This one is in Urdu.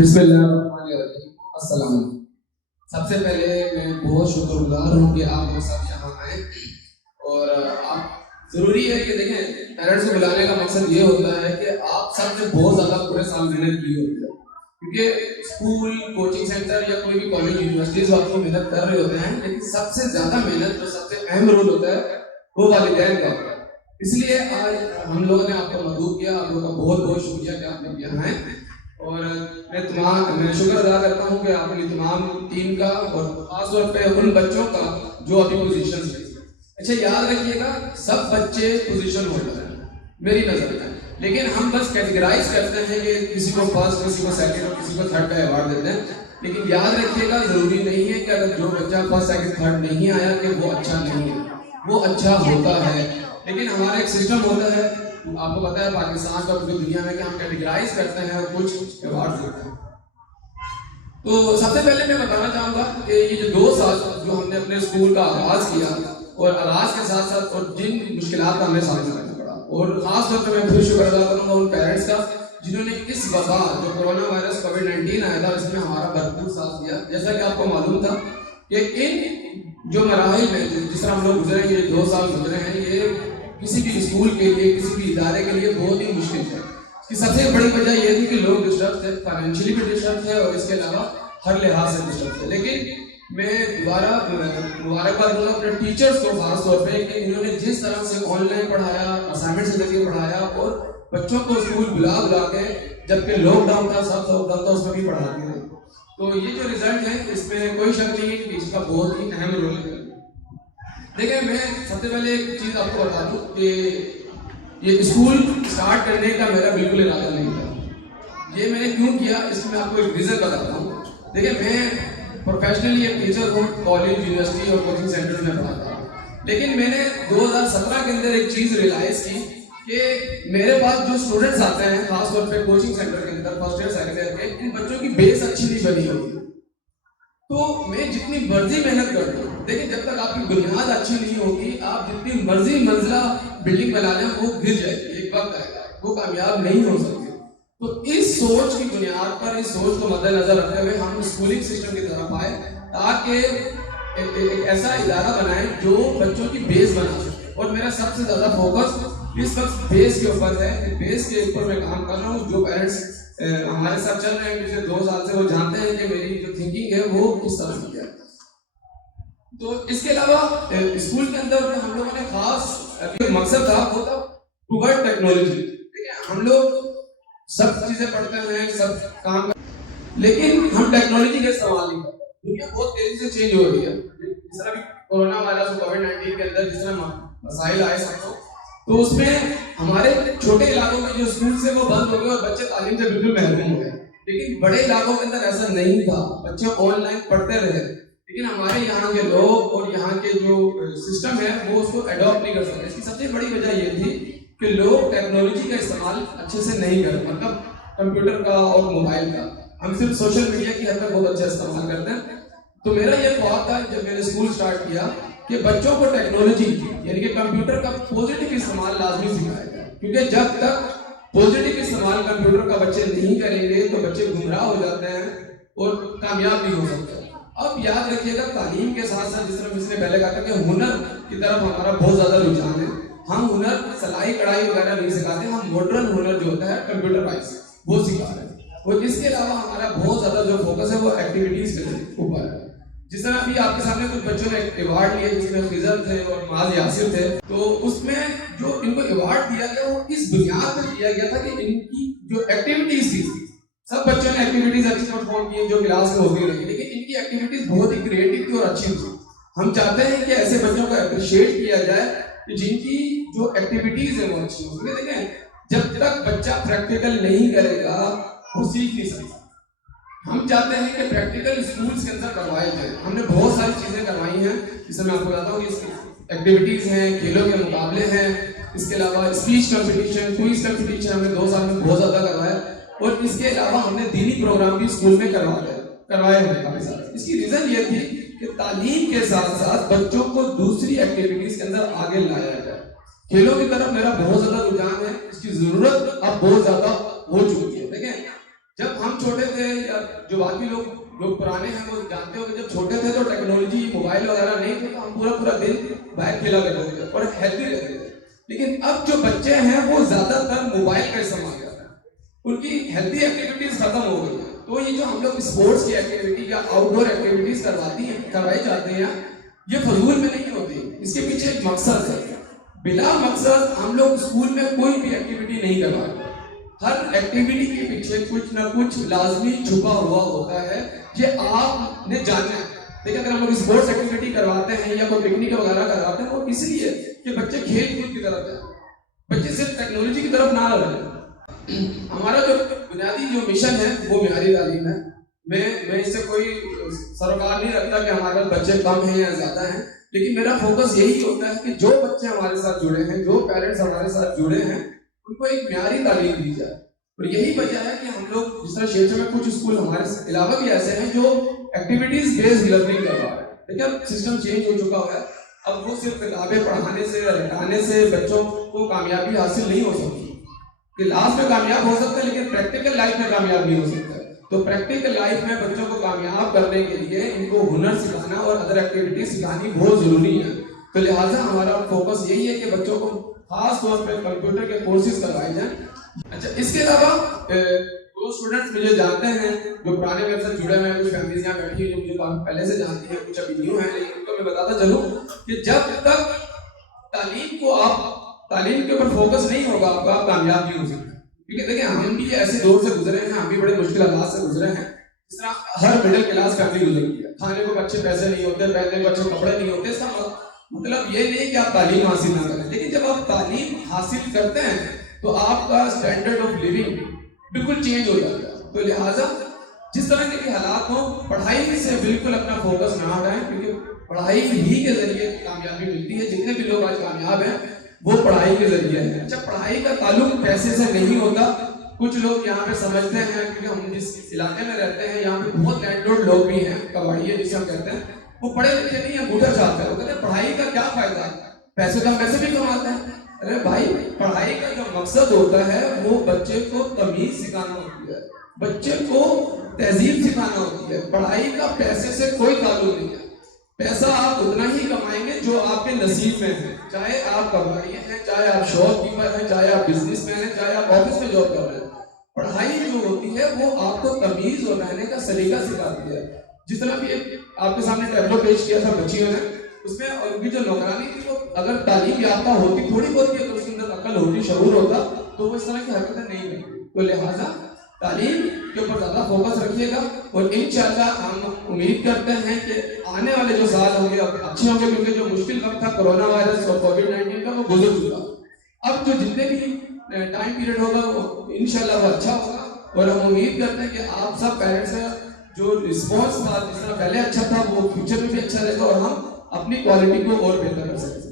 بسم اللہ الرحمن الرحیم۔ السلام علیکم۔ سب سے پہلے میں بہت شکر گزار ہوں کہ آپ لوگ سب یہاں آئے، اور آپ ضروری ہے کہ دیکھیں پیرنٹس کو بلانے کا مقصد یہ ہوتا ہے کہ آپ سب سے بہت زیادہ پورے سال محنت کی ہوتی ہے، کیونکہ اسکول، کوچنگ سینٹر یا کوئی بھی کالج یونیورسٹیز آپ کو محنت کر رہے ہوتے ہیں، لیکن سب سے زیادہ محنت جو سب سے اہم رول ہوتا ہے وہ والدین کا ہوتا ہے۔ اس لیے آج ہم لوگوں نے آپ کو مدعو کیا، آپ لوگوں کا بہت بہت شکریہ کہ آپ لوگ یہاں ہیں، اور میں شکر ادا کرتا ہوں کہ آپ نے تمام ٹیم کا اور خاص طور پہ ان بچوں کا جو ابھی پوزیشن سے۔ اچھا یاد رکھیے گا سب بچے پوزیشن ہولڈر ہیں میری نظر میں، لیکن ہم بس کیٹیگرائز کرتے ہیں کہ کسی کو فرسٹ، کسی کو سیکنڈ اور کسی کو تھرڈ کا ایوارڈ دیتے ہیں، لیکن یاد رکھیے گا ضروری نہیں ہے کہ اگر جو بچہ فرسٹ سیکنڈ تھرڈ نہیں آیا کہ وہ اچھا نہیں ہے، وہ اچھا ہوتا ہے۔ لیکن ہمارا ایک سسٹم ہوتا ہے، آپ کو پتا ہے پاکستان کا پوری دنیا میں، کہ ہم کیٹیگرائز کرتے ہیں اور کچھ ایوارڈ دیتے ہیں۔ تو سب سے پہلے میں بتانا چاہوں گا کہ یہ جو 2 سال جو ہم نے اپنے اسکول کا آغاز کیا، اور آغاز کے ساتھ ساتھ اور جن مشکلات کا ہمیں سامنا کرنا پڑا، اور خاص طور پہ میں پھر شکر ادا کروں گا ان پیرنٹس کا جنہوں نے اس وبا جو کورونا وائرس کووڈ-19 آیا تھا اس میں ہمارا بھرپور ساتھ دیا۔ جیسا کہ آپ کو معلوم تھا کہ ان جو مراحل میں جس طرح ہم لوگ گزرے، یہ 2 سال گزرے ہیں، یہ کسی بھی اسکول کے لیے، کسی بھی ادارے کے لیے بہت ہی مشکل ہے۔ اس کی سب سے بڑی وجہ یہ تھی کہ لوگ ڈسٹرب تھے، فائنینشلی بھی ڈسٹرب تھے، اور اس کے علاوہ ہر لحاظ سے ڈسٹرب تھے۔ لیکن میں دوبارہ مبارکباد دوں گا اپنے ٹیچرز کو خاص طور پہ کہ انہوں نے جس طرح سے آن لائن پڑھایا، اسائنمنٹ کے ذریعے پڑھایا، اور بچوں کو اسکول بلا کے، جبکہ لاک ڈاؤن تھا، سب لاک ڈاؤن تھا، اس میں بھی پڑھاتے رہے۔ تو یہ جو رزلٹ ہے اس میں کوئی شک نہیں کہ اس کا بہت ہی اہم رول ہے۔ دیکھیں میں سب سے پہلے ایک چیز آپ کو بتا دوں کہ یہ اسکول اسٹارٹ کرنے کا میرا بالکل ارادہ نہیں تھا۔ یہ میں نے کیوں کیا، اس میں آپ کو ایک ریزن بتاتا ہوں۔ دیکھیں میں پروفیشنلی ایک ٹیچر ہوں، کالج، یونیورسٹی اور کوچنگ سینٹر میں پڑھاتا ہوں، لیکن میں نے 2017 کے اندر ایک چیز ریلائز کی کہ میرے پاس جو اسٹوڈنٹس آتے ہیں خاص طور پہ کوچنگ سینٹر کے اندر فرسٹ ایئر سیکنڈ ایئر کے، ان بچوں کی بیس اچھی نہیں بنی ہوتی۔ تو میں جتنی مرضی محنت کرتا ہوں، دیکھیں جب تک آپ کی بنیاد اچھی نہیں ہوگی، آپ جتنی مرضی منزلہ بلڈنگ بنا لیں وہ گر جائے گی، ایک وقت آئے گا وہ کامیاب نہیں ہو سکتے۔ تو اس سوچ کی بنیاد پر، اس سوچ کو مد نظر رکھتے ہوئے ہم اسکولنگ سسٹم کی طرف آئے تاکہ ایک ایسا ادارہ بنائیں جو بچوں کی بیس بنا سکے، اور میرا سب سے زیادہ فوکس اس وقت بیس کے اوپر ہے کہ بیس کے اوپر میں کام کر رہا ہوں۔ جو پیرنٹس ہمارے ساتھ چل رہے ہیں پچھلے 2 سال سے، وہ جانتے ہیں کہ میری جو تھنکنگ ہے وہ کس طرح کی ہے۔ تو اس کے علاوہ اسکول کے اندر ہم لوگوں نے خاص مقصد تھا وہ تھا ٹوورڈ ٹیکنالوجی۔ ہم لوگ سب چیزیں پڑھتے ہیں، سب کام کرتے، لیکن ہم ٹیکنالوجی کا استعمال نہیں کرتے۔ دنیا بہت تیزی سے چینج ہو رہی ہے، جس طرح بھی کورونا وائرس کووڈ-19 کے اندر جس طرح مسائل آئے سب کو، تو اس میں ہمارے چھوٹے علاقوں میں جو اسکول سے وہ بند ہو گئے اور بچے تعلیم سے بالکل محروم ہو گئے، لیکن بڑے علاقوں کے اندر ایسا نہیں تھا، بچے آن لائن پڑھتے رہے، لیکن ہمارے یہاں کے لوگ اور یہاں کے جو سسٹم ہے وہ اس کو ایڈاپٹ نہیں کر سکتے۔ اس کی سب سے بڑی وجہ یہ تھی کہ لوگ ٹیکنالوجی کا استعمال اچھے سے نہیں کرتے، مطلب کمپیوٹر کا اور موبائل کا، ہم صرف سوشل میڈیا کی حد تک بہت اچھا استعمال کرتے ہیں۔ تو میرا یہ خواب تھا جب میں نے اسکول سٹارٹ کیا کہ بچوں کو ٹیکنالوجی یعنی کہ کمپیوٹر کا پوزیٹو استعمال لازمی سکھایا جائے، کیونکہ جب تک پوزیٹو استعمال کمپیوٹر کا بچے نہیں کریں گے تو بچے گمراہ ہو جاتے ہیں اور کامیاب نہیں ہو سکتے۔ اب یاد رکھیے گا تعلیم کے ساتھ ساتھ، جس طرح میں نے پہلے کہا تھا کہ ہنر کی طرف ہمارا بہت زیادہ رجحان ہے۔ ہم ہنر سلائی کڑھائی وغیرہ نہیں سکھاتے، ہم ماڈرن ہنر جو ہوتا ہے کمپیوٹر وائز وہ سکھا رہے ہیں، اور اس کے علاوہ ہمارا بہت زیادہ جو فوکس ہے وہ ایکٹیویٹیز کے اوپر ہے۔ جس طرح ابھی آپ کے سامنے کچھ بچوں نے ایوارڈ لیے، جس میں خضر تھے اور معاذ یاسر تھے، تو اس میں جو ان کو ایوارڈ دیا گیا وہ اس بنیاد پر دیا گیا تھا کہ ان کی جو ایکٹیویٹیز تھی، سب بچوں نے ایکٹیویٹیز اچھی پرفارم کی جو کلاس میں ہوتی رہی، لیکن ان کی ایکٹیویٹیز بہت ہی کریٹو تھی اور اچھی تھی۔ ہم چاہتے ہیں کہ ایسے بچوں کو اپریشیٹ کیا جائے کہ جن کی جو ایکٹیویٹیز ہیں وہ اچھی ہوں۔ کیونکہ دیکھیں جب تک بچہ پریکٹیکل نہیں کرے گا وہ سیکھ نہیں سکتا۔ ہم چاہتے ہیں کہ پریکٹیکل اسکولز کے اندر کروائے جائیں۔ ہم نے بہت ساری چیزیں کروائی ہیں، جس میں آپ کو بتاتا ہوں کہ ایکٹیویٹیز ہیں، کھیلوں کے مقابلے ہیں، اس کے علاوہ اسپیچ کمپٹیشن، کوئز کمپٹیشن ہم نے 2 سال میں بہت زیادہ کروایا، اور اس کے علاوہ ہم نے دینی پروگرام بھی اسکول میں کروائے ہیں کافی سارے۔ اس کی ریزن یہ تھی کہ تعلیم کے ساتھ ساتھ بچوں کو دوسری ایکٹیویٹیز کے اندر آگے لایا جائے۔ کھیلوں کی طرف میرا بہت زیادہ رجحان ہے، اس کی ضرورت اب بہت زیادہ ہو چکی ہے۔ دیکھیں جب ہم چھوٹے تھے یا جو باقی لوگ پرانے ہیں وہ جانتے ہو کہ جب چھوٹے تھے تو ٹیکنالوجی موبائل وغیرہ نہیں تھے تو ہم پورا دن باہر کھیلا کرتے تھے اور ہیلدی رہتے تھے. لیکن اب جو بچے ہیں وہ زیادہ تر موبائل کا استعمال کرتے ہیں, ان کی ہیلدی ایکٹیویٹیز ختم ہو گئی ہیں. تو یہ جو ہم لوگ اسپورٹس کی ایکٹیویٹی یا آؤٹ ڈور ایکٹیویٹیز کروائی جاتے ہیں یہ فضول میں نہیں ہوتی, اس کے پیچھے ایک مقصد ہے. بلا مقصد ہم لوگ اسکول میں کوئی بھی ایکٹیویٹی نہیں کرواتے. ہر ایکٹیویٹی کے پیچھے کچھ نہ کچھ لازمی چھپا ہوا ہوتا ہے, یہ آپ نے جاننا ہے. دیکھیں اگر ہم لوگ اسپورٹس ایکٹیویٹی کرواتے ہیں یا کوئی پکنک وغیرہ کرواتے ہیں وہ اس لیے کہ بچے کھیل کود کی طرف جائیں, بچے صرف ٹیکنالوجی کی طرف نہ رہیں. ہمارا جو بنیادی جو مشن ہے وہ معیاری تعلیم ہے. میں اس سے کوئی سروکار نہیں رکھتا کہ ہمارے پاس بچے کم ہیں یا زیادہ ہیں, لیکن میرا فوکس یہی ہوتا ہے کہ جو بچے ہمارے ساتھ جڑے ہیں, جو پیرنٹس ہمارے ساتھ جڑے ہیں, ان کو ایک معیاری تعلیم دی جائے. اور یہی وجہ ہے کہ ہم لوگ جس طرح شیخ میں کچھ اسکول ہمارے علاوہ بھی ایسے ہیں جو ایکٹیویٹیز بیسڈ لرننگ کروا رہے ہیں. دیکھیں اب سسٹم چینج ہو چکا ہے, اب وہ صرف کتابیں پڑھانے سے رٹانے سے بچوں کو کامیابی حاصل نہیں ہو سکتی. کلاس میں کامیاب ہو سکتا ہے لیکن پریکٹیکل لائف میں کامیاب نہیں ہو سکتا. تو پریکٹیکل لائف میں بچوں کو کامیاب کرنے کے لیے ان کو ہنر سکھانا اور ادر ایکٹیویٹی سکھانی بہت ضروری ہے. تو لہٰذا ہمارا فوکس یہی ہے کہ بچوں کو خاص طور پہ کمپیوٹر کے کورسز کروائے جائیں. اچھا, اس کے علاوہ وہ اسٹوڈنٹس مجھے جانتے ہیں جو پرانے میرے ساتھ جڑے ہوئے ہیں, کچھ فیملیز یہاں بیٹھی ہیں جو مجھے کافی پہلے سے جانتی ہیں, کچھ ابھی نیو ہیں, لیکن ان کو میں بتاتا چلوں کہ جب تک تعلیم کے اوپر فوکس نہیں ہوگا آپ کامیاب نہیں ہو سکتے. کیونکہ دیکھیں ہم بھی ایسے دور سے گزرے ہیں, ہم بھی بڑے مشکل حالات سے گزرے ہیں. اس طرح ہر مڈل کلاس فیملی گزرتی ہے, کھانے کو اچھے پیسے نہیں ہوتے, پہننے کو اچھے کپڑے نہیں ہوتے. اس کا مطلب یہ نہیں کہ آپ تعلیم حاصل نہ کریں, لیکن جب آپ تعلیم حاصل کرتے ہیں تو آپ کا اسٹینڈرڈ آف لیونگ بالکل چینج ہو جاتا ہے. تو لہٰذا جس طرح کے بھی حالات ہوں, پڑھائی سے بالکل اپنا فوکس نہ ہٹائیں, کیونکہ پڑھائی ہی کے ذریعے کامیابی ملتی ہے. جتنے بھی لوگ آج کامیاب ہیں وہ پڑھائی کے ذریعے ہے. اچھا, پڑھائی کا تعلق پیسے سے نہیں ہوتا. کچھ لوگ یہاں پہ سمجھتے ہیں کیونکہ ہم جس علاقے میں رہتے ہیں یہاں پہ بہت لینڈ لارڈ لوگ بھی ہیں, کباڑی جسے ہم کہتے ہیں, وہ پڑھے لکھے نہیں ہیں, انگوٹھا چاہتے ہیں. وہ کہتے ہیں پڑھائی کا کیا فائدہ, پیسے تو ہم ویسے بھی کماتے ہیں. ارے بھائی, پڑھائی کا جو مقصد ہوتا ہے وہ بچے کو تمیز سکھانا ہوتی ہے, بچے کو تہذیب سکھانا ہوتی ہے. پڑھائی کا پیسے سے کوئی تعلق نہیں ہے. پیسہ آپ اتنا ہی کمائیں گے جو آپ کے نصیب میں ہے, چاہے آپ کباڑی ہیں, چاہے آپ شاپ کیپر ہیں, چاہے آپ بزنس مین ہیں, چاہے آپ آفس میں جاب کر رہے ہیں. پڑھائی جو ہوتی ہے وہ آپ کو تمیز اور رہنے کا سلیقہ سکھاتی ہے. جس طرح بھی آپ کے سامنے ٹیبلو پیش کیا تھا بچیوں نے, اس میں اور بھی جو نوکرانی تھی وہ اگر تعلیم یافتہ ہوتی تھوڑی بہت بھی, اگر اس کے اندر عقل ہوتی, شعور ہوتا, تو وہ اس طرح کی حرکتیں نہیں کرتی. تو لہٰذا تعلیم کے اوپر زیادہ فوکس رکھیے گا, اور انشاءاللہ ہم امید کرتے ہیں کہ آنے والے جو سال ہوں گے اچھے ہوں گے, کیونکہ جو مشکل وقت تھا کورونا وائرس اور کووڈ-19 کا وہ گزر چکا. اب جو جتنے بھی ٹائم پیریڈ ہوگا وہ انشاءاللہ وہ اچھا ہوگا, اور ہم امید کرتے ہیں کہ آپ سب پیرنٹس ہیں جو رسپانس تھا جس طرح پہلے اچھا تھا وہ فیوچر میں بھی اچھا رہے گا, اور ہم اپنی کوالٹی کو اور بہتر کر سکیں.